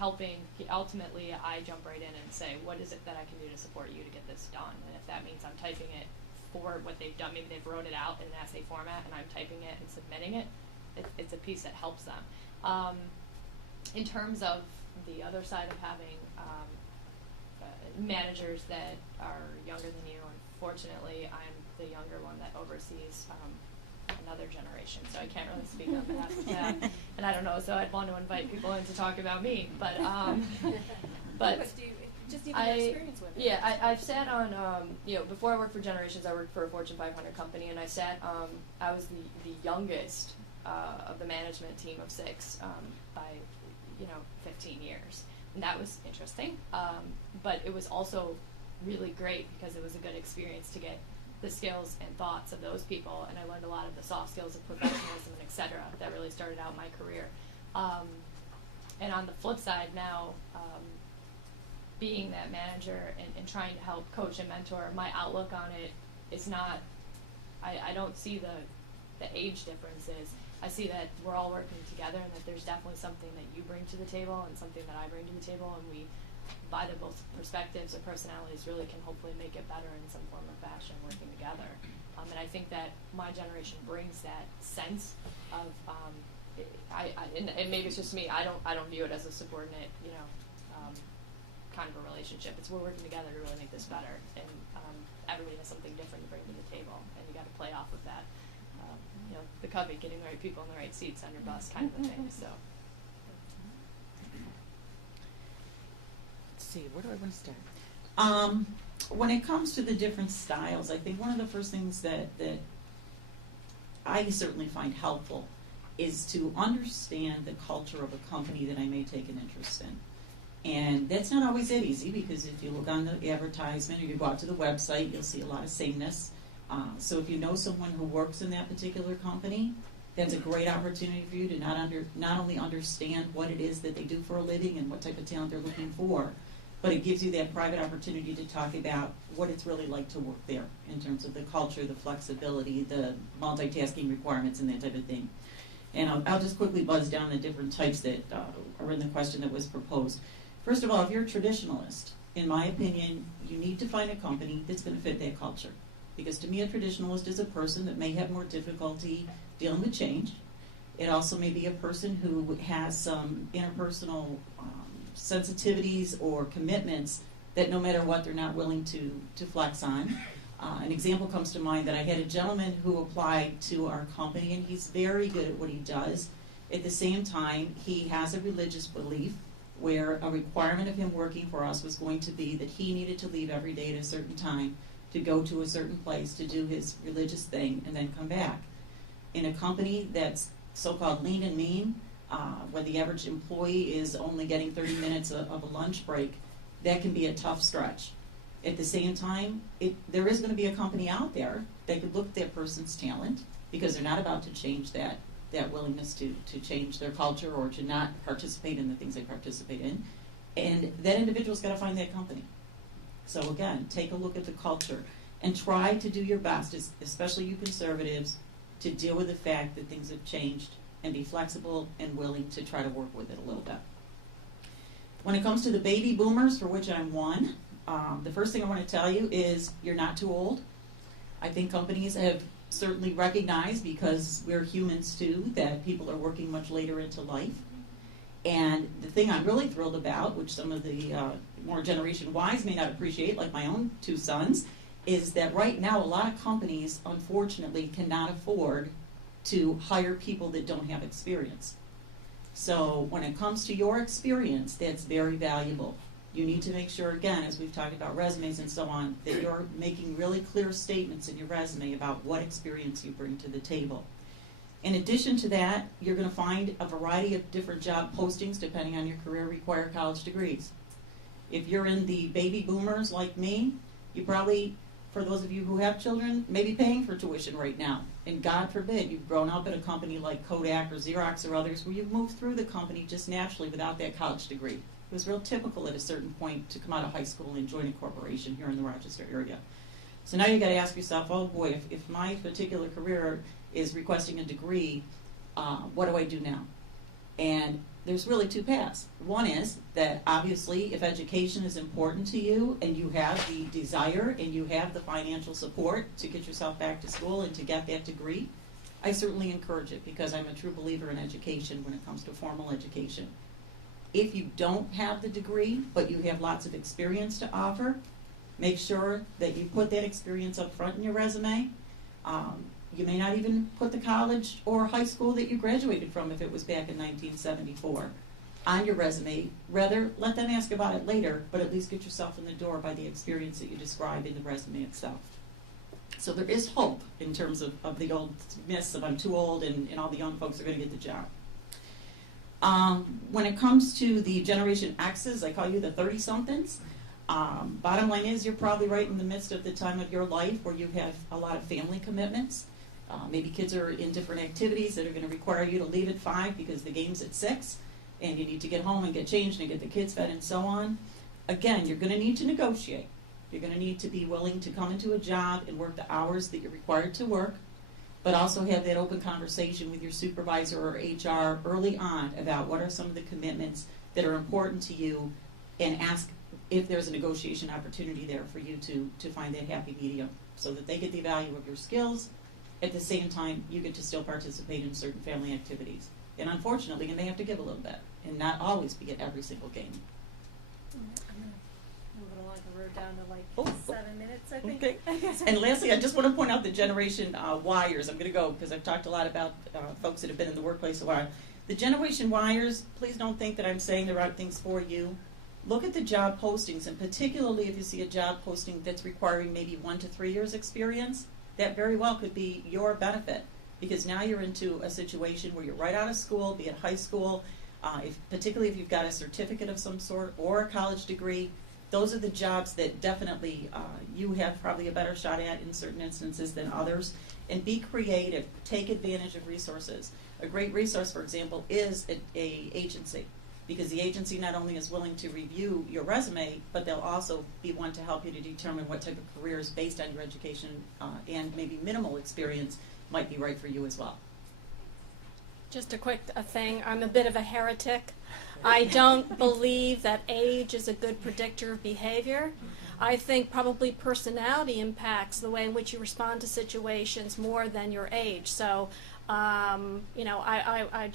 ultimately I jump right in and say, what is it that I can do to support you to get this done? And if that means I'm typing it for what they've done, maybe they've wrote it out in an essay format and I'm typing it and submitting it, it's a piece that helps them. In terms of the other side of having managers that are younger than you, unfortunately I'm the younger one that oversees another generation, so I can't really speak on behalf of that. And I don't know, so I'd want to invite people in to talk about me, but Just even your experience with it. yeah, I've sat on, before I worked for Generations, I worked for a Fortune 500 company, and I was the youngest of the management team of 6 by 15 years. And that was interesting, but it was also really great because it was a good experience to get the skills and thoughts of those people, and I learned a lot of the soft skills of professionalism and et cetera that really started out my career. And on the flip side now, being that manager and trying to help coach and mentor, my outlook on it is not, I don't see the age differences. I see that we're all working together and that there's definitely something that you bring to the table and something that I bring to the table, and we, by the both perspectives or personalities, really can hopefully make it better in some form or fashion working together. And I think that my generation brings that sense of, and maybe it's just me, I don't view it as a subordinate, kind of a relationship. It's we're working together to really make this better, and everybody has something different to bring to the table, and you got to play off of that. You know, the Covey, getting the right people in the right seats on your bus, kind of a thing. So. Let's see, where do I want to start? When it comes to the different styles, I think one of the first things that I certainly find helpful is to understand the culture of a company that I may take an interest in. And that's not always that easy, because if you look on the advertisement or you go out to the website, you'll see a lot of sameness. So if you know someone who works in that particular company, that's a great opportunity for you to not only understand what it is that they do for a living and what type of talent they're looking for, but it gives you that private opportunity to talk about what it's really like to work there in terms of the culture, the flexibility, the multitasking requirements, and that type of thing. And I'll just quickly buzz down the different types that are in the question that was proposed. First of all, if you're a traditionalist, in my opinion, you need to find a company that's going to fit that culture. Because to me, a traditionalist is a person that may have more difficulty dealing with change. It also may be a person who has some interpersonal sensitivities or commitments that no matter what, they're not willing to flex on. An example comes to mind that I had a gentleman who applied to our company, and he's very good at what he does. At the same time, he has a religious belief where a requirement of him working for us was going to be that he needed to leave every day at a certain time to go to a certain place to do his religious thing and then come back. In a company that's so-called lean and mean, where the average employee is only getting 30 minutes of a lunch break, that can be a tough stretch. At the same time, there is going to be a company out there that could look at that person's talent, because they're not about to change that willingness to change their culture or to not participate in the things they participate in. And that individual's got to find that company. So again, take a look at the culture and try to do your best, especially you conservatives, to deal with the fact that things have changed and be flexible and willing to try to work with it a little bit. When it comes to the baby boomers, for which I'm one, the first thing I want to tell you is you're not too old. I think companies have certainly recognized, because we're humans too, that people are working much later into life. And the thing I'm really thrilled about, which some of the more Generation Ys may not appreciate, like my own two sons, is that right now a lot of companies, unfortunately, cannot afford to hire people that don't have experience. So when it comes to your experience, that's very valuable. You need to make sure, again, as we've talked about resumes and so on, that you're making really clear statements in your resume about what experience you bring to the table. In addition to that, you're going to find a variety of different job postings depending on your career require college degrees. If you're in the baby boomers like me, you probably, for those of you who have children, may be paying for tuition right now. And God forbid you've grown up at a company like Kodak or Xerox or others where you've moved through the company just naturally without that college degree. It was real typical at a certain point to come out of high school and join a corporation here in the Rochester area. So now you got to ask yourself, oh boy, if my particular career is requesting a degree, what do I do now? And there's really two paths. One is that obviously if education is important to you and you have the desire and you have the financial support to get yourself back to school and to get that degree, I certainly encourage it, because I'm a true believer in education when it comes to formal education. If you don't have the degree, but you have lots of experience to offer, make sure that you put that experience up front in your resume. You may not even put the college or high school that you graduated from, if it was back in 1974, on your resume. Rather, let them ask about it later, but at least get yourself in the door by the experience that you describe in the resume itself. So there is hope in terms of the old myths of I'm too old and all the young folks are going to get the job. When it comes to the Generation X's, I call you the 30-somethings. Bottom line is you're probably right in the midst of the time of your life where you have a lot of family commitments. Maybe kids are in different activities that are going to require you to leave at 5 because the game's at 6, and you need to get home and get changed and get the kids fed and so on. Again, you're going to need to negotiate. You're going to need to be willing to come into a job and work the hours that you're required to work, but also have that open conversation with your supervisor or HR early on about what are some of the commitments that are important to you, and ask if there's a negotiation opportunity there for you to find that happy medium so that they get the value of your skills. At the same time, you get to still participate in certain family activities. And unfortunately, you may have to give a little bit and not always be at every single game. we're down to like Oh, 7 minutes, I think. Okay. And lastly, I just want to point out the Generation Yers. I'm going to go because I've talked a lot about folks that have been in the workplace a while. The Generation Yers, please don't think that I'm saying the right things for you. Look at the job postings, and particularly if you see a job posting that's requiring maybe 1 to 3 years experience, that very well could be your benefit, because now you're into a situation where you're right out of school, be it high school, particularly if you've got a certificate of some sort or a college degree. Those are the jobs that definitely you have probably a better shot at in certain instances than others. And be creative. Take advantage of resources. A great resource, for example, is a agency, because the agency not only is willing to review your resume, but they'll also be one to help you to determine what type of careers based on your education and maybe minimal experience might be right for you as well. Just a quick thing, I'm a bit of a heretic. I don't believe that age is a good predictor of behavior. I think probably personality impacts the way in which you respond to situations more than your age. So, you know, I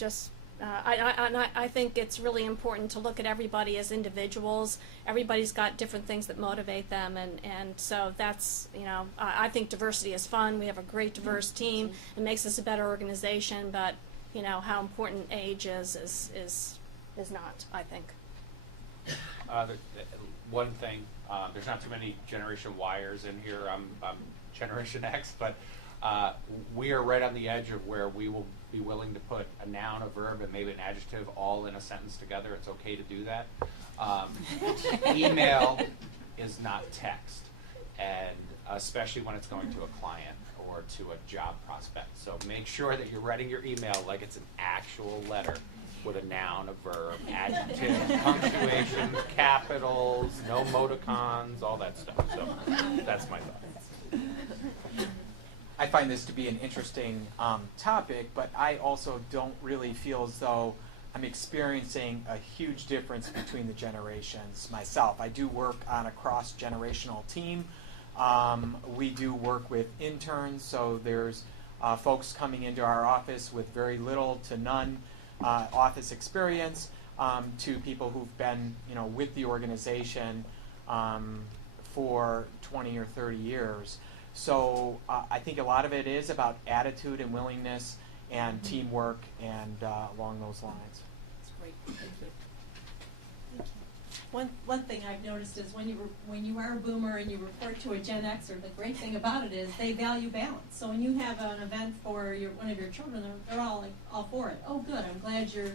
think it's really important to look at everybody as individuals. Everybody's got different things that motivate them, and so that's, you know, I think diversity is fun. We have a great diverse team. It makes us a better organization, but, you know, how important age is not, I think. One thing, there's not too many Generation Yers in here. I'm Generation X, but we are right on the edge of where we will be willing to put a noun, a verb, and maybe an adjective all in a sentence together. It's okay to do that. Email is not text, and especially when it's going to a client or to a job prospect. So make sure that you're writing your email like it's an actual letter with a noun, a verb, adjective, punctuation, capitals, no emoticons, all that stuff. So that's my thought. I find this to be an interesting topic, but I also don't really feel as though I'm experiencing a huge difference between the generations myself. I do work on a cross-generational team. We do work with interns, so there's folks coming into our office with very little to none office experience, to people who've been, you know, with the organization for 20 or 30 years. So I think a lot of it is about attitude and willingness and teamwork and along those lines. That's great. Thank you. One thing I've noticed is when you are a boomer and you report to a Gen Xer, the great thing about it is they value balance. So when you have an event for one of your children, they're all for it. Oh, good. I'm glad you're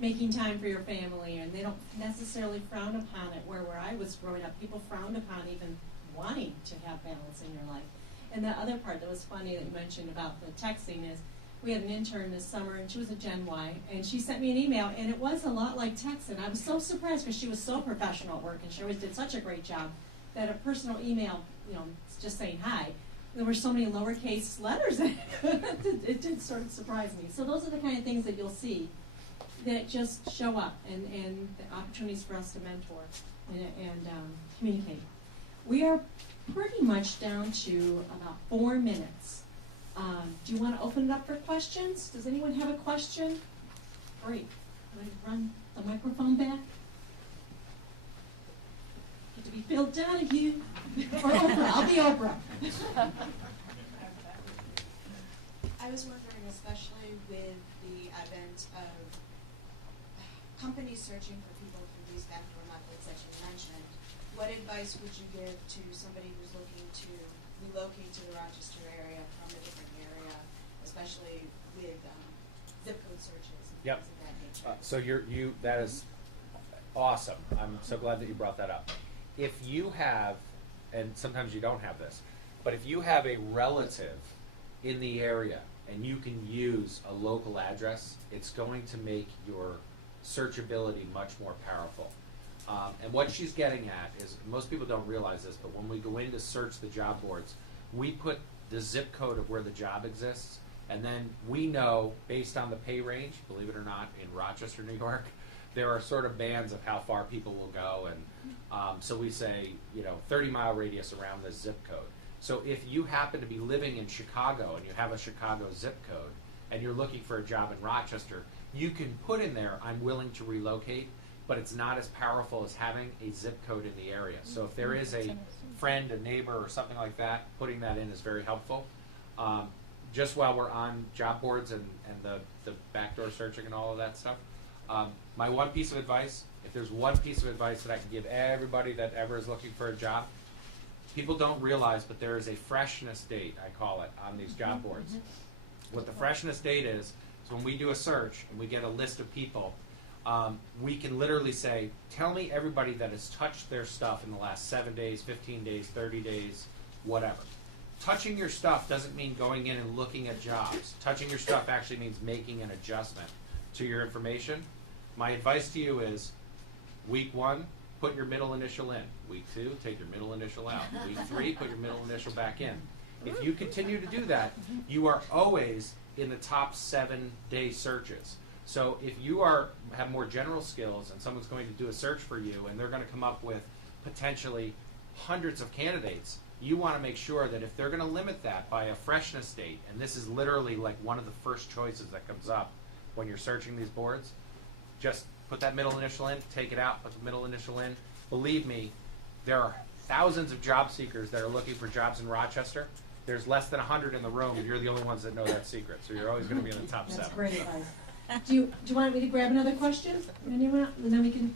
making time for your family, and they don't necessarily frown upon it. Where I was growing up, people frowned upon even wanting to have balance in your life. And the other part that was funny that you mentioned about the texting is, we had an intern this summer, and she was a Gen Y, and she sent me an email, and it was a lot like text, and I was so surprised because she was so professional at work, and she always did such a great job, that a personal email, you know, just saying hi, there were so many lowercase letters in it. It did sort of surprise me. So those are the kind of things that you'll see that just show up, and the opportunities for us to mentor and communicate. We are pretty much down to about 4 minutes. Do you want to open it up for questions? Does anyone have a question? Great. Can I run the microphone back? Get to be Phil Donahue or Oprah. I'll be Oprah. I was wondering, especially with the advent of companies searching for people for these backdoor methods that you mentioned, what advice would you give to somebody who's looking to relocate to the Rochester area from a different area, especially with zip code searches and Yep. things of that nature? So that is awesome. I'm so glad that you brought that up. If you have, and sometimes you don't have this, but if you have a relative in the area and you can use a local address, it's going to make your searchability much more powerful. And what she's getting at is, most people don't realize this, but when we go in to search the job boards, we put the zip code of where the job exists, and then we know, based on the pay range, believe it or not, in Rochester, New York, there are sort of bands of how far people will go, and so we say, 30-mile radius around this zip code. So if you happen to be living in Chicago and you have a Chicago zip code, and you're looking for a job in Rochester, you can put in there, I'm willing to relocate, but it's not as powerful as having a zip code in the area. So if there is a friend, a neighbor, or something like that, putting that in is very helpful. Just while we're on job boards and the backdoor searching and all of that stuff, my one piece of advice, if there's one piece of advice that I can give everybody that ever is looking for a job, people don't realize, but there is a freshness date, I call it, on these job boards. What the freshness date is when we do a search and we get a list of people, we can literally say, tell me everybody that has touched their stuff in the last 7 days, 15 days, 30 days, whatever. Touching your stuff doesn't mean going in and looking at jobs. Touching your stuff actually means making an adjustment to your information. My advice to you is, week 1, put your middle initial in. Week 2, take your middle initial out. Week 3, put your middle initial back in. If you continue to do that, you are always in the top 7-day searches. So if you have more general skills and someone's going to do a search for you and they're going to come up with potentially hundreds of candidates, you want to make sure that if they're going to limit that by a freshness date, and this is literally like one of the first choices that comes up when you're searching these boards, just put that middle initial in, take it out, put the middle initial in. Believe me, there are thousands of job seekers that are looking for jobs in Rochester. There's less than 100 in the room, and you're the only ones that know that secret, so you're always going to be in the top 7. That's great advice. Do you want me to grab another question? Anyone? And then we can.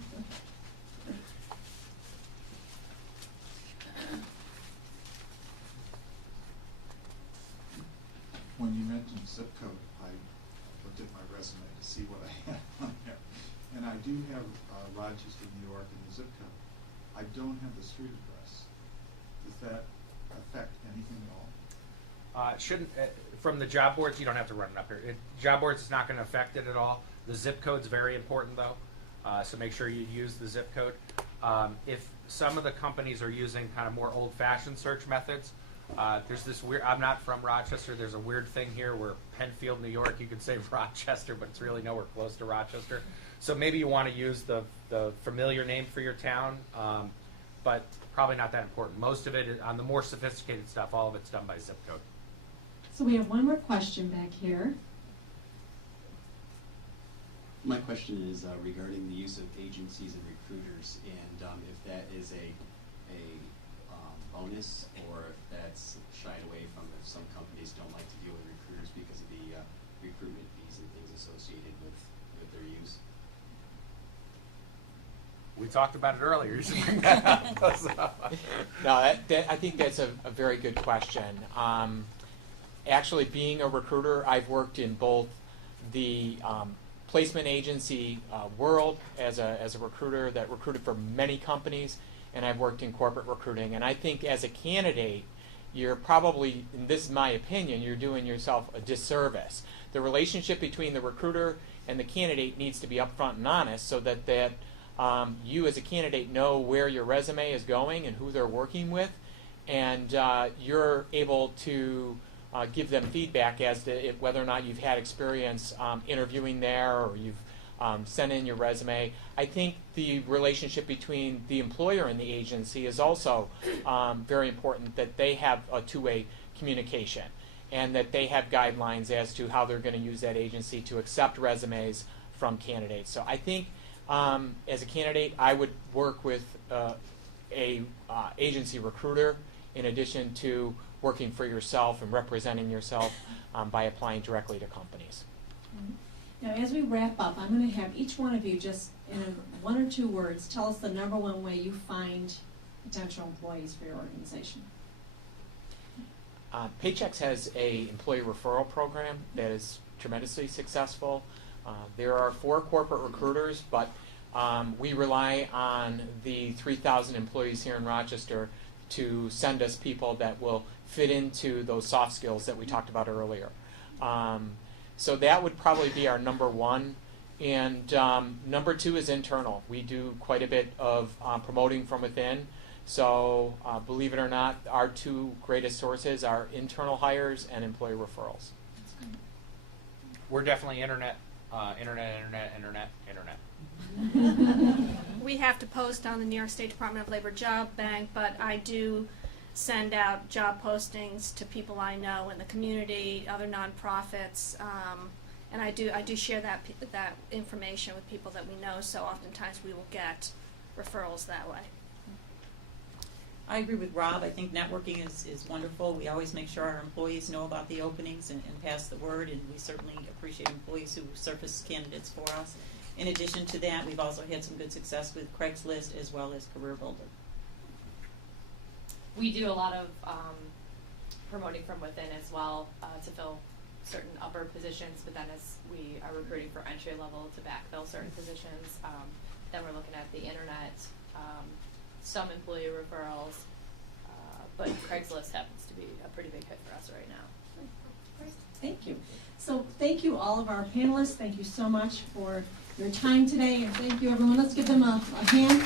When you mentioned zip code, I looked at my resume to see what I had on there. And I do have Rochester, New York in the zip code. I don't have the street address. Does that affect anything at all? It shouldn't, from the job boards, you don't have to run it up here. Job boards is not going to affect it at all. The zip code's very important though, so make sure you use the zip code. If some of the companies are using kind of more old-fashioned search methods, there's this weird, I'm not from Rochester, there's a weird thing here where Penfield, New York, you could say Rochester, but it's really nowhere close to Rochester. So maybe you want to use the familiar name for your town, but probably not that important. Most of it, on the more sophisticated stuff, all of it's done by zip code. So we have one more question back here. My question is regarding the use of agencies and recruiters, and if that is a bonus, or if that's shied away from, if some companies don't like to deal with recruiters because of the recruitment fees and things associated with their use. We talked about it earlier. You should bring that up. No, I think that's a very good question. Actually, being a recruiter, I've worked in both the placement agency world as a recruiter that recruited for many companies, and I've worked in corporate recruiting. And I think as a candidate, you're probably, and this is my opinion, you're doing yourself a disservice. The relationship between the recruiter and the candidate needs to be upfront and honest, so that you as a candidate know where your resume is going and who they're working with, and you're able to give them feedback as to whether or not you've had experience interviewing there, or you've sent in your resume. I think the relationship between the employer and the agency is also very important, that they have a two-way communication, and that they have guidelines as to how they're going to use that agency to accept resumes from candidates. So I think as a candidate, I would work with a agency recruiter in addition to working for yourself and representing yourself by applying directly to companies. Now, as we wrap up, I'm going to have each one of you just in 1 or 2 words tell us the number one way you find potential employees for your organization. Paychex has a employee referral program that is tremendously successful. There are 4 corporate recruiters, but we rely on the 3,000 employees here in Rochester to send us people that will fit into those soft skills that we talked about earlier. So that would probably be our number 1. And number 2 is internal. We do quite a bit of promoting from within. So believe it or not, our 2 greatest sources are internal hires and employee referrals. We're definitely internet. We have to post on the New York State Department of Labor Job Bank, but I do send out job postings to people I know in the community, other nonprofits, And I do share that information with people that we know, so oftentimes we will get referrals that way. I agree with Rob. I think networking is wonderful. We always make sure our employees know about the openings and pass the word, and we certainly appreciate employees who surface candidates for us. In addition to that, we've also had some good success with Craigslist as well as Career Builder. We do a lot of promoting from within as well to fill certain upper positions, but then as we are recruiting for entry level to backfill certain positions, then we're looking at the internet, some employee referrals, but Craigslist happens to be a pretty big hit for us right now. Great. Thank you. So thank you all of our panelists. Thank you so much for your time today, and thank you everyone. Let's give them a hand.